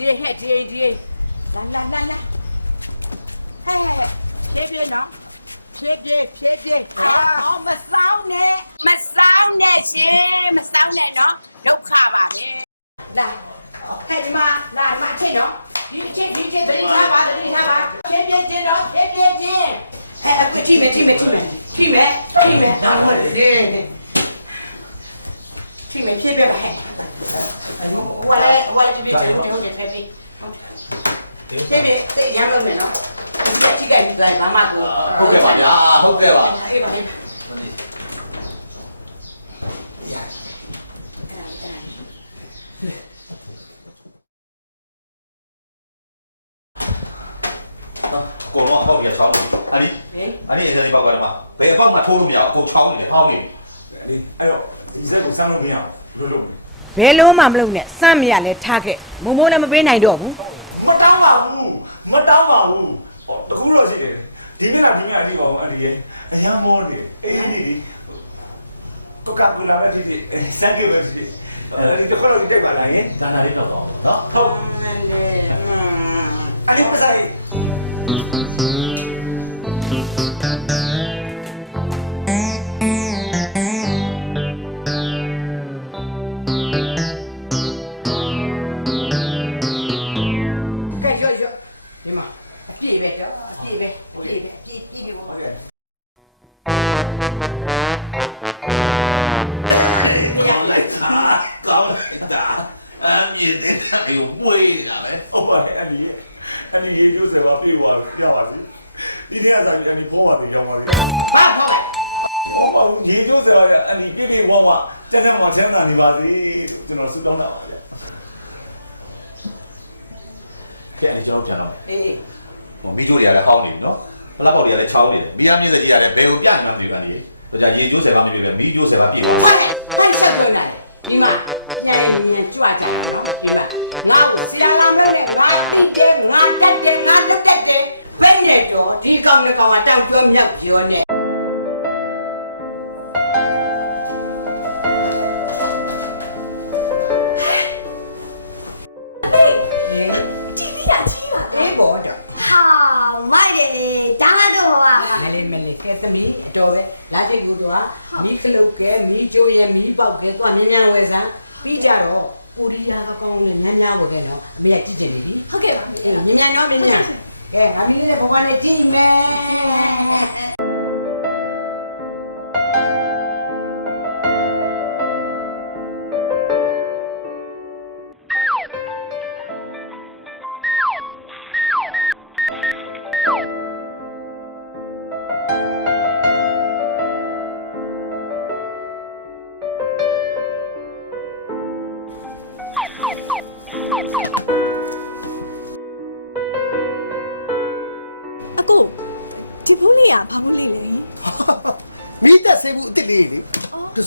ဒီဟဲ့ဒီလာဟဲ့ပြေနော်ပြေအော်မဆောင်နဲ့ရှင်မဆောင်နဲ့နော်ဒုက္ခပါလေလာဟဲ့ဒီမှာလာမချိတ်နော်ဒီချိတ်တတိထားပါပြေနော်ပြေဟဲ့ထိမယ်တောင်းပါလေထိမယ်ပြေပါဟဲ့ဝါလဲဒီဟုတ်တယ်တေးရမ်းလို့မယ်နော်ဒီကတိကပြီးသွားမမကိုဟုတ်တယ်ပါဗျာဟုတ်တယ်ပါကိုတော့ဟောက်ပြဆောင်းတယ်အဲ့ဒီအရင်ကပါတော့ဘယ်အပေါက်မှထိုးလို့မရဘူးကိုချောင်းနေတယ်ဟောင်းနေအဲ့တော့ဒီစက်ကိုစမ်းလို့မရဘူးလို့ဘယ်လုံးမှမလုပ်နဲ့စမ်းမရလဲထားခဲ့မိုးမိုးလည်းမပေးနိုင်တော့ဘူးမတောင်းပါဘူးတခုတော့ရှိတယ်ဒီနေ့ကဒီပါအောင်အဲ့ဒီအရန်မောတယ်အေးလေးကိုကပူလာတဲ့ဒီစက်ကြီးပဲရှိတယ်အဲ့ဒီတော့တက်ပါလားဒါနာလေးတော့နော်ဟုတ်အဲ့ဒီပတ်ဆိုင်ဗီဒီယိုတွေလည်းဟောင်းနေနော်ဘလောက်တွေလည်းချောင်းနေတယ်မိသားစုတွေလည်းဘယ်ကိုပြနေမှမသိပါဘူးဒါကြရေကျိုးဆယ်ပါမျိုးတွေလည်းမီးကျိုးဆယ်ပါပြည့်ပါဒီမှာညင်ကြွတယ်ငါ့ကိုဆရာလာမျိုးနဲ့ငါတက်တယ်ဘယ်နဲ့ပြောဒီကောင်နဲ့ကောင်ကတောက်ပြောမြောက်ပြောနေတော်ပဲလာတိတ်ကူတော့မီးကလုတ်ကဲမီးကျိုးရဲ့မီးပေါက်တယ်သွားညဉ့်ဝဲစမ်းပြီးကြတော့ကိုရီးယားကကောင်းနဲ့ညံ့ပေါ်တယ်နော်မင်းကကြည့်တယ်လေဟုတ်ကဲ့ညံ့တော့ညံ့အမီးလေးကဘာနဲ့ကြည့်မယ်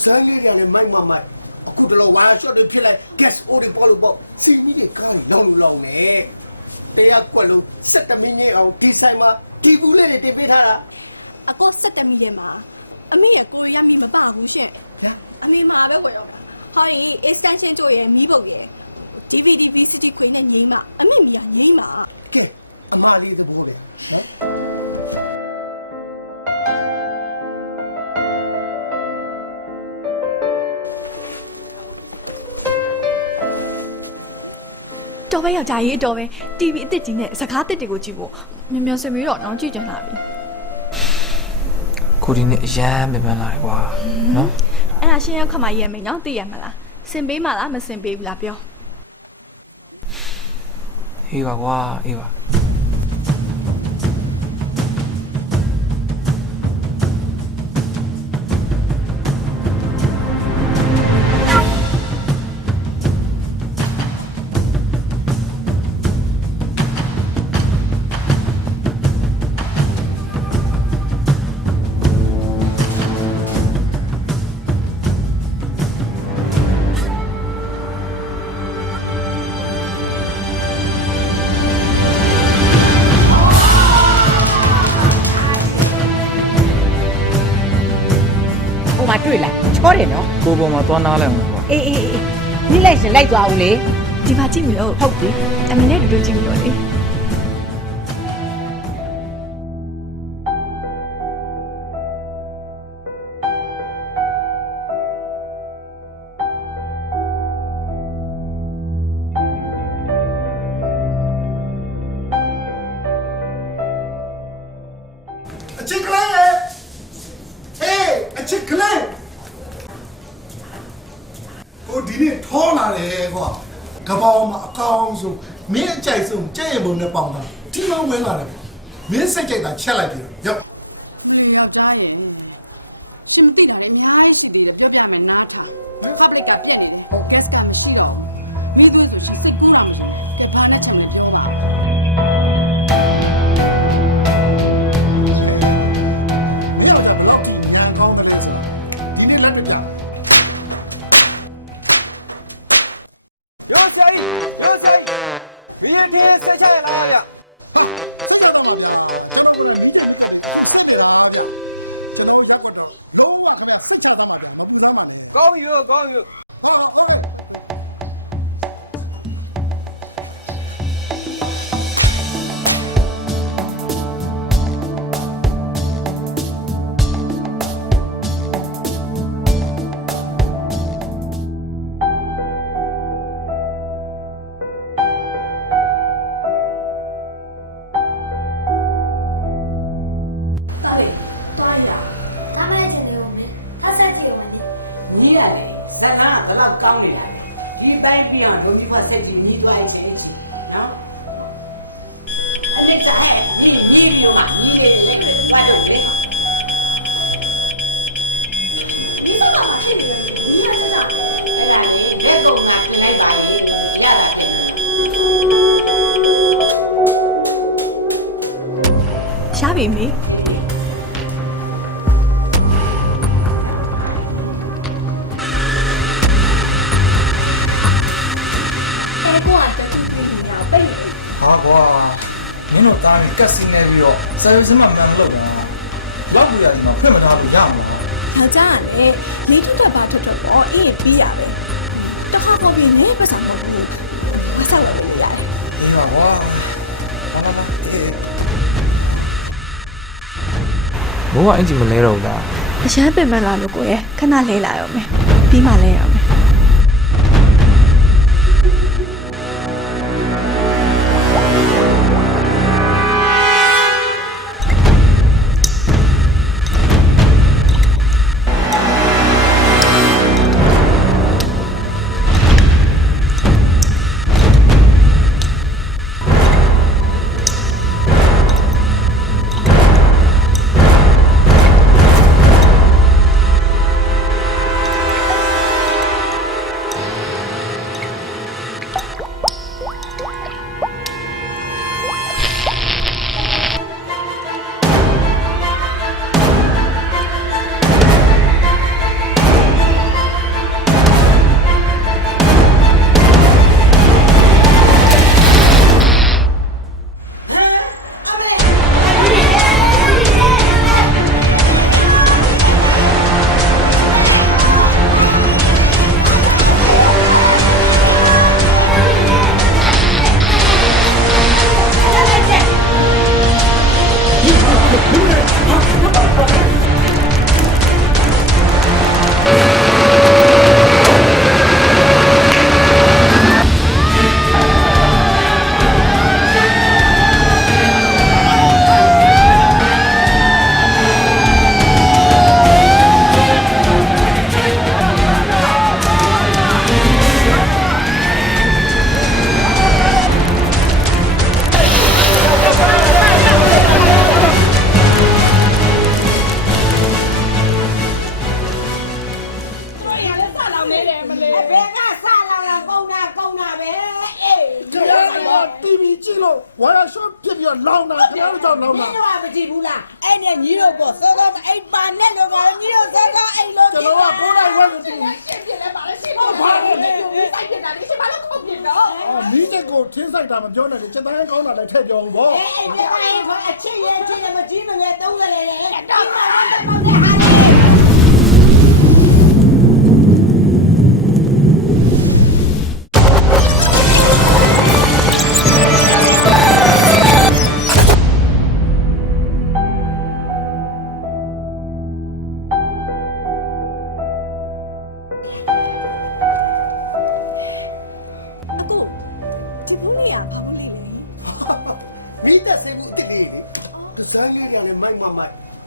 ဇာတ်လေးတွေလည်းမိုက်အခုတလောဝါရှော့တွေဖြစ်လိုက် gas ဟိုတွေပေါ်လို့ပေါ့စီမီတွေကားလောင်နေတရားကွက်လို့7မိနစ်အောင်ဒီဆိုင်မှာဒီဘူးလေးတွေတင်ပေးထားတာအကော7မိနစ်မှာအမေရဲ့ကိုရီးယားမီမပါဘူးရှင်အမေမှာပဲဝယ်တော့ဟောဒီ extension ကျိုးရဲ့မီးပုတ်ရဲ့ DVD VCD ခွေနဲ့ငိမ့်မှာအမေမီကငိမ့်မှာကဲအမလေးသဘောလေနော်တော်ပဲယောက်ျားကြီးတော်ပဲ TV အစ်စ်ကြီးနဲ့စကားအစ်စ်တွေကိုကြည့်ဖို့မြန်ဆွေပြီးတော့တော့ကြည့်ကြလာပြီကိုဒီနေ့အရန်ပြန်လာတယ်ကွာနော်အဲ့ဒါရှင်းရောက်ခမကြီးရဲ့မိန်နော်သိရမလားစင်ပေးမလားမစင်ပေးဘူးလားပြောအေးပါကွာအေးပါတွေ့လားချောတယ်နော်ကိုပေါ်မှာသွားနားလိုက်အောင်ကွာအေးနေ့လိုက်ရှင်လိုက်သွားအောင်လေ ဒီမှာကြည့်မလို့ဟုတ်ပြီအမေနဲ့တူတူကြည့်မလို့လေ အချစ်ကလေးဟေးအချစ်ကလေးကိုဒီနေ့ထောလာတယ်ကွာကပောင်းမှာအကောင်ဆုံးမင်းအကြိုက်ဆုံးကြက်ရပုံနဲ့ပေါင်တာဒီမောင်းဝင်လာတယ်မင်းစိတ်ကြိုက်တာချက်လိုက်ပြီရောက် 你要咋样？兄弟来，你还是的，表表没拿他，没法不改变的，该是干不起了。你们就是谁不让的，就他那成的多啊。不要再不老实，眼光不得行。今天来不及。有谁？明天谁才来呀？高油。你来，咱哪咱老讲的啦，一百遍都比我自己你都爱生气啊！你在你有嘛？你那个我就没嘛。你说嘛？你看这个，哎呀，你别跟我讲，你来把你别来。ရှားပြီမေ ဟာကွာမင်းတို့သားနဲ့ကက်စီနေပြီးတော့ဆယ်စမမှန်မလို့တော့လောက်ပြရတယ်မှာဖွင့်မထားဘူးရမှာ ယောက်ျားကလည်းနေထုကဘာထွက်ပေါ့အေးပြီးရပဲတစ်ခါပေါ်ပြီးနေပတ်ဆောင်တော့ဘူးမဆောက်ရလို့ရတယ် ဒီမှာကွာဟာဟာမိုးကအင်ဂျင်မလဲတော့ဘူးလား အရှမ်းပင်မလာလို့ကိုရဲ့ခဏလေးလာရောမယ်ပြီးမှလဲရမယ် ဝါရရှော့ပြစ်ပြီးတော့လောင်းတာခင်ဗျားတို့ကြောင့်လောင်းတာ 你话不记不啦？哎，你你又不说到哎，把那个个你又说到哎，老 ကျွန်တော်ကကိုယ်တိုင်ဝက်လို့ဒီ ဘာလို့လဲဒီစိုက်နေတာဒီစပါလို့ခုတ်ပြတော့ မီးချက်ကိုထင်းဆိုင်တာမပြောနဲ့လေစက်တိုင်းကောင်းတာလည်းထည့်ပြောဘူးဗော အေးဒီပိုင်းအချစ်ရဲ့မကြီးမငယ်သုံးကလေးလေတော့ပါတော့ မိသက်စိတ်ဘူးတစ်လေးဒီဇိုင်းလေးရတယ်မိုက်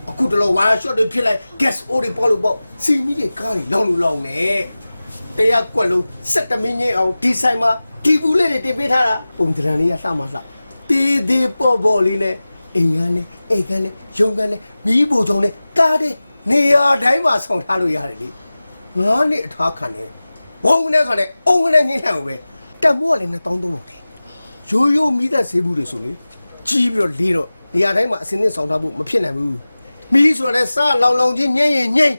အခုတော့ဝါရှော့တွေဖြစ်လိုက် gas ပေါ်တွေပေါ်လို့ပေါ့စီကြီးတွေကားလောင်းမယ်တရားကွက်လို့7မိနစ်အောင်ဒီဆိုင်မှာဒီကူလေးတွေတင်ပေးထားတာပုံစံလေးရစမှာလားတေးသေးပေါ်လေးနဲ့အိမ်ကလေးရုံကလေးမိဖို့ထုံလေးကားတွေနေရာတိုင်းမှာဆောင်ထားလို့ရတယ်လေ9နှစ်အထားခံတယ်ဘုံနဲ့ကလည်းအုံနဲ့ညှိနှံ့ပဲတက်ဖို့ကလည်းမတောင်းဘူးရိုးမိသက်စေးဘူးတွေဆိုရင်ကြီးပြီးတော့လီးတော့နေရာတိုင်းမှာအစင်းနဲ့ဆောင်ထားဖို့မဖြစ်နိုင်ဘူးမီးဆိုတဲ့စားလောင်ချင်းညိမ့်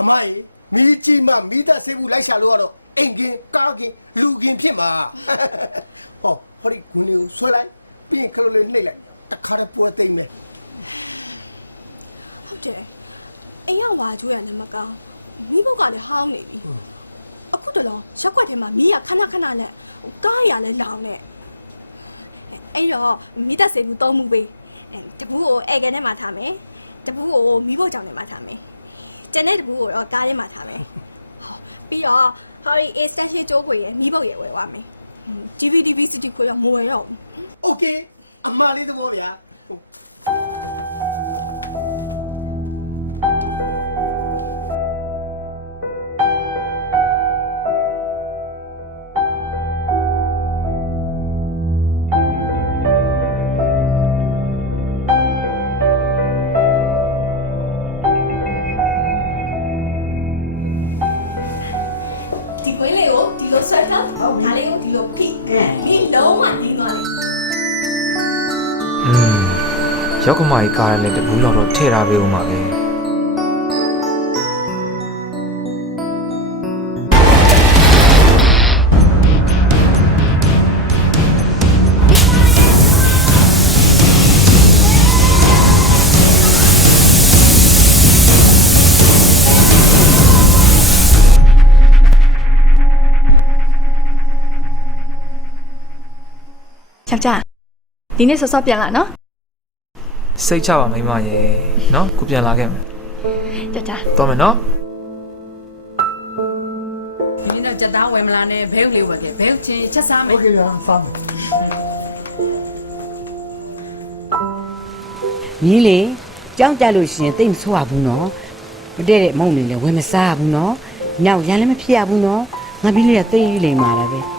အမိုက်မီးကြီးမှမိသက်စေးဘူးလိုက်ရှာလို့ကတော့အိမ်ကင်းကားကင်းလူကင်းဖြစ်မှာဟောပရိကွန်လေးဆွဲလိုက်ပြီးကလေးလေးနှိပ်လိုက်တခါတော့ပွဲသိမ့်မယ် ဟုတ်တယ်အိမ်ရောက်ပါကြိုးရနေမကောင်းမိဘကလည်းဟောင်းနေပြီအခုတလောရက်ွက်ထဲမှာမီးရခဏနဲ့ကားရလည်းလောင်နေအဲ့တော့မိသားစုသုံးမှုပေးတပူကိုအဲ့ကနေမှထားမယ်တပူကိုမိဖို့ကြောင့်နေမှထားမယ်ကျန်တဲ့တပူကိုတော့ကားထဲမှာထားမယ်ပြီးတော့ sorry extension ကျိုးကိုရမိဖို့ရဝယ်သွားမယ် DVD VCD ကိုရမဝယ်တော့ဘူး Okay အမလေးသဘောဗျာ ဒီကွေးလေးကိုဒီလိုဆွဲထားဒါလေးကိုဒီလိုဖိမင်းလုံးဝနေသွားတယ် ရောက်ကမကြီးကားရလဲတဘူးလောက်တော့ထည့်ထားပေးဦးမှာပဲယောက်ျားဒီနေ့စောစောပြန်လာနော် စိတ်ချပါမိမရေနော်ခုပြန်လာခဲ့မယ် ယောက်ျား သွားမယ်နော် ဒီနေ့တော့ကြက်သားဝယ်မလားနဲ့ဘဲဥလေးဝယ်ခဲ့ဘဲဥချင်းချက်စားမယ် Okay ဗျာစားမယ် ညီလေကြောင်းကြလို့ရှိရင်တိတ်မဆိုးရဘူးနော်မတည့်တဲ့မုံနေလဲဝယ်မစားဘူးနော်ညောက်ရန်လည်းမဖြစ်ရဘူးနော်ငါပြီးလေးကတိတ်လိမ့်မာတာပဲ